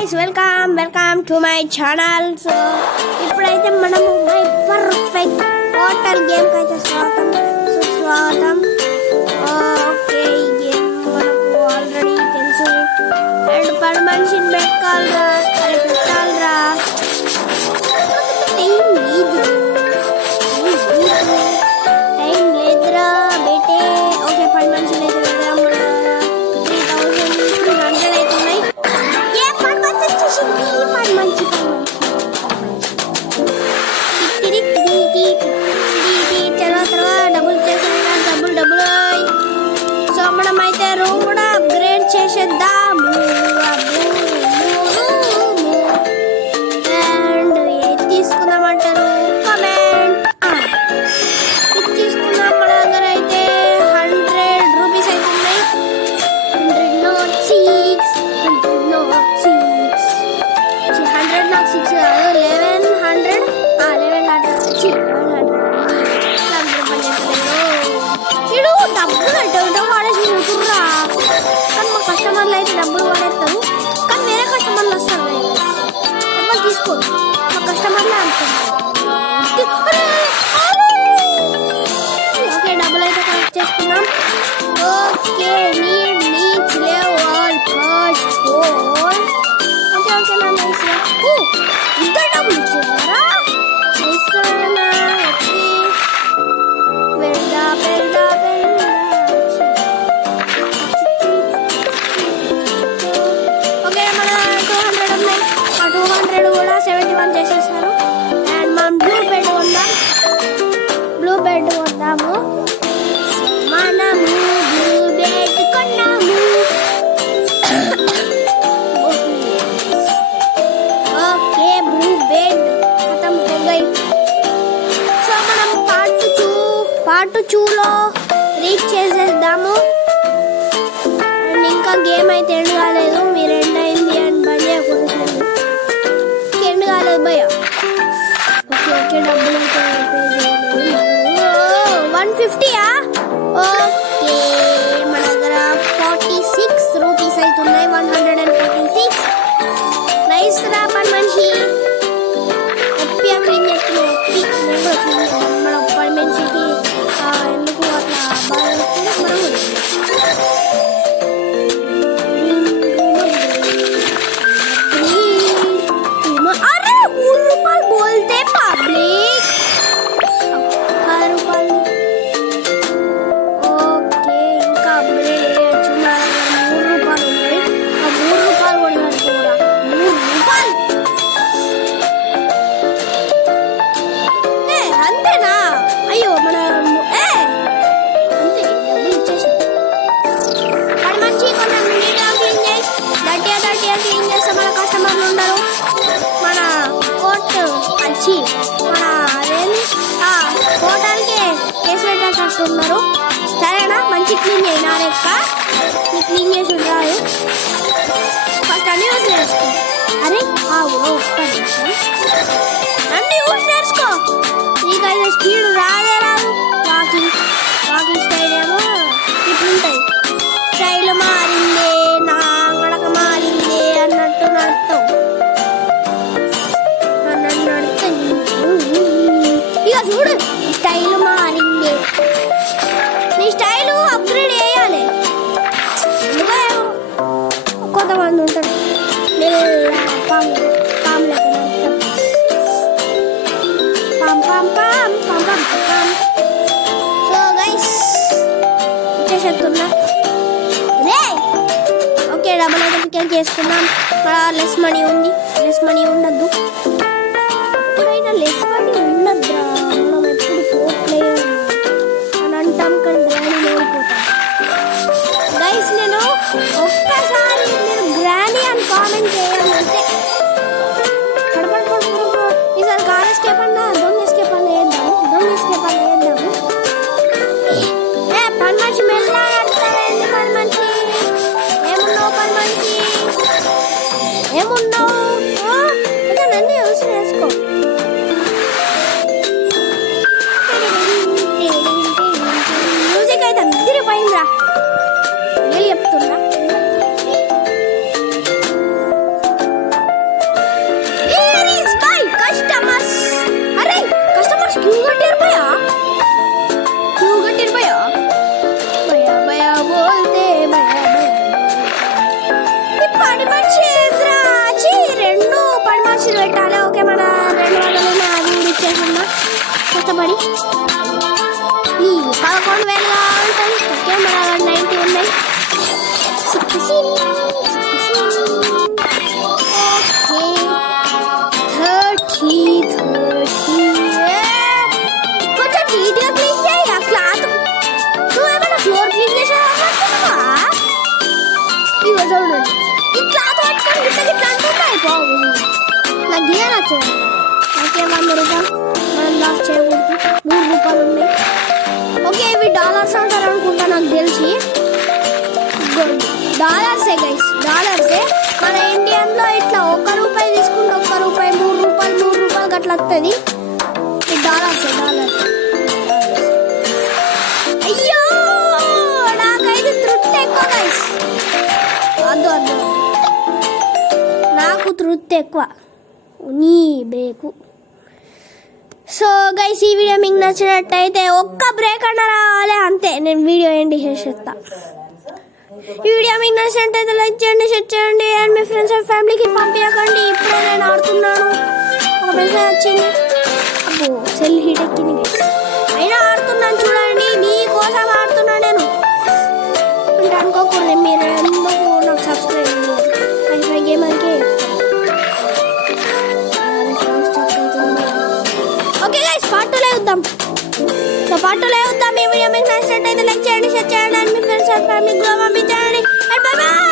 guys, welcome to my channel. So ఇప్పుడైతే మనము my perfect water game కి అయితే స్వాగతం. ఓకే, ఈ గేమ్ మనకు ఆల్రెడీ తెలుసు. అండ్ పర్ మనిషిని పెట్టాలరా, అరే పెట్టాలరా, టైం లేదురా బేటే. ఓకే, పర్ మనిషిని అయితే వెళ్దాం. 3300 అయితే ఉన్నాయి. డబ్బులు. సో మనమైతే రూమ్ కూడా అప్గ్రేడ్ చేసేద్దాము. అండ్ ఏది తీసుకుందామంటారు కామెంట్. ఇది తీసుకుందాం. మన దగ్గర అయితే 100 రూపీస్ అయితే ఉన్నాయి. 100 not 6 100 not 6 100 not 6 1100 ఇడు డబ్బులు అంటే వాడేసి కుర్రా. కానీ మా కస్టమర్లు అయితే డబ్బులు వాడేస్తారు, కానీ వేరే కస్టమర్లు వస్తారు. డబ్బులు తీసుకోరు, మా కస్టమర్లే అనుకుంటారు. ఓకే, డబ్బులు అయితే కలెక్ట్ చేసుకున్నాం. Okay, needs level first okay ఇద్దరు డబ్బులు ఇచ్చేసారా? ఓకే, మన 200 ఉన్నాయి. ఆ 200 కూడా 71 చేసేసారు. అండ్ మనం బ్లూ బెడ్ కొందాము. మనము బ్లూ బెడ్ కొన్నాము. ఓకే, బ్లూ బెడ్ ఖతం హో గయి. సో మనం పార్ట్ 2లో రీచ్ చేసేద్దాము. అండ్ ఇంకా గేమ్ అయితే ఎండ్ కాలేదు. మీరు ఎండ్ అయింది అని బంద్ చేయకూడదు. ఎండ్ కాలేదు భయ్య. ఓకే, డబ్బులు అయితే 150. ఓకే, మన దగ్గర 46 రూపీస్ అయితే ఉన్నాయి. 146 నైస్ రా పని మనిషి. హ్యాపీగా క్లీన్ చేస్తున్నావు. మన పని మనిషికి ఎందుకు అట్లా బాగా మనం అరే 3 రూపాయలు బోల్తే పబ్లిక్ 10 రూపాయలు. ఓకే, ఇంకా అప్గ్రేడ్ చేయొచ్చు. మన దగ్గర 3 రూపాయలు ఉన్నాయి. ఆ 3 రూపాయలు కొన్నట్టు కూడా 3 రూపాయలు. అంతేనా? అయ్యో, మన అంతే డబ్బులు ఇచ్చేసాం. పని మంచి కొంచెం నీట్గా క్లీన్ చేసి దట్టిగా క్లీన్ చేస్తే మన కస్టమర్లు ఉండరు. మన కోట్ వచ్చి మన అదేంటి హోటల్కి కేసు పెట్టేటట్టు ఉన్నారు. సరేనా? మంచి క్లీన్ చేయి. నా లెక్క నీకు క్లీన్ చేసి రాదు. ఫస్ట్ అన్ని యూజ్ చేసుకో. అరే ఒక్క నిమిషం, అన్ని యూజ్ చేసుకో. నీకైతే స్పీడ్ రాదు. వాకింగ్ స్టైల్ ఏమో ఇట్లుంటుంది. స్టైల్ మారిందే, నా అంగడక మారిందే అన్నట్టు నడుతావు. ఇక చూడు, స్టైల్ మారింది. నీ స్టైల్ అప్గ్రేడ్ చేయాలి. కొంతమంది ఉంటారు పాము సో గైస్ ఇచ్చేసేస్తున్నా. ఓకే, డబుల్ ఐడెంటిఫికేషన్ చేసుకున్నాం. లెస్ మనీ ఉంది. లెస్ మనీ ఉండద్దు. ఎప్పుడైనా లెస్ మనీ ఉండద్దురా. మనం ఎప్పుడు పోట్లేదు అని అంటాం, కానీ గ్రాండ్ ఓడిపోతాం. గైస్, నేను ఒక్కసారి మీరు గ్రాండీ అని కామెంట్ చేయాలంటే ఈసారి కార్ ఎస్కేప్ అన్నా దొంగ ఎస్కేప్ అన్నా వేద్దాము. పని మనిషి మెల్లగా అడుగుతావేంది? పని మనిషి ఏమున్నావు? నన్ను యూస్ చేసుకో. మ్యూజిక్ అయితే అందరి పోయిందిరా. చెప్తున్నా చేస్తున్నా కష్టపడి. ఈ 11,000 కావాలంటాయి. కెమెరా 90 ఉన్నాయి. కొంచెం నీట్గా క్లీన్ చేయి ఆ క్లాత్. నువ్వేమైనా ఫ్లోర్ క్లీన్ చేసావా? ఇగో చూడండి, ఈ క్లాత్ పట్టుకొని గిట్ల గిట్ల అంటున్నాయి. బాగుంది, నాకు గీయ నచ్చదు. ఓకే, 100 రూపాయలు మనం లాక్ చేయకూడదు. 3 రూపాయలు ఉన్నాయి. ఓకే, ఇవి డాలర్స్ అంటారు అనుకుంటా నాకు తెలిసి. డాలర్సే గైస్, డాలర్సే. మన ఇండియన్లో ఇట్లా 1 రూపాయి తీసుకుంటే 1 రూపాయి, 3 రూపాయలు 3 రూపాయలు అట్లా వస్తుంది. ఈ డాలర్సే, డాలర్స్. అయ్యో, నాకైతే తృప్తి ఎక్కువ గైస్. అద్దు అద్దు, నాకు తృప్తి ఎక్కువ. నీ బ్రేకు. సో గైస్, ఈ వీడియో మీకు నచ్చినట్టయితే ఒక్క బ్రేక్ అన్న రావాలి అంతే, నేను వీడియో ఎండ్ చేసేస్తా. ఈ వీడియో మీకు నచ్చినట్టయితే లైక్ చేయండి, షేర్ చేయండి, అండ్ మీ ఫ్రెండ్స్ అండ్ ఫ్యామిలీకి పంపించకండి. ఇప్పుడే నేను ఆడుతున్నాను, ఒక మెసేజ్ వచ్చింది. అబ్బో, సెల్ హీట్ ఎక్కింది గైస్. అయినా ఆడుతున్నాను చూడండి, మీకోసం ఆడుతున్నా నేను. అంటే అనుకోకూడదు, మీరు ఎందుకు నాకు సబ్స్క్రైబ్ చేయాలి. వైఫై గేమర్కే. ఓకే గైస్, పార్ట్ 2లో చూద్దాం. సో పార్ట్ 2లో చూద్దాం. ఈ వీడియో మీకు నచ్చినట్టయితే లైక్ చేయండి, షేర్ చేయండి, అండ్ మీ ఫ్రెండ్స్ అండ్ ఫ్యామిలీకి కూడా పంపించండి. And by by.